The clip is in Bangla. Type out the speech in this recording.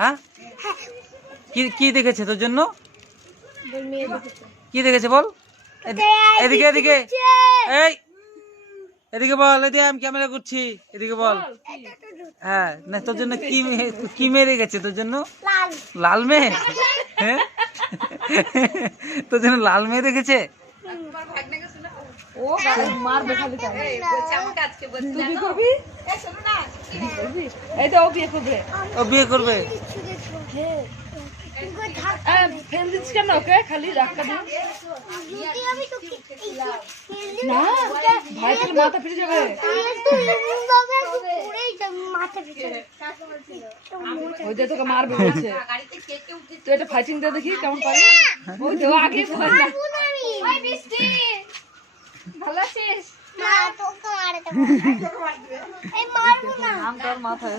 হ্যাঁ কি কি দেখেছে তোর জন্য? কি দেখেছে বল? এদিকে এদিকে এই এদিকে বল, এদিকে আমি ক্যামেরা করছি, এদিকে বল। হ্যাঁ না, তোর জন্য কি কি মেয়ে রেখেছে তোর জন্য? লাল মেয়ে। হ্যাঁ তোর জন্য লাল মেয়ে রেখেছে। ও মারবে খালি তাই। আমাকে আজকে বলছিস তুই করবি? এই শোনো না, এই তো ও বিয়ে করবে। ও বিয়ে করবে? ফেল দিচ্ছিস কেন ওকে? খালি ধাক্কা দিন না, ভাই তাহলে মাথা ফিরে যাবে। ওই যে তোকে মারবে বলছে, তুই একটা ফাইটিং দে দেখি কেমন পারি। ওই তো আগে ভালো আছিস? মাথায়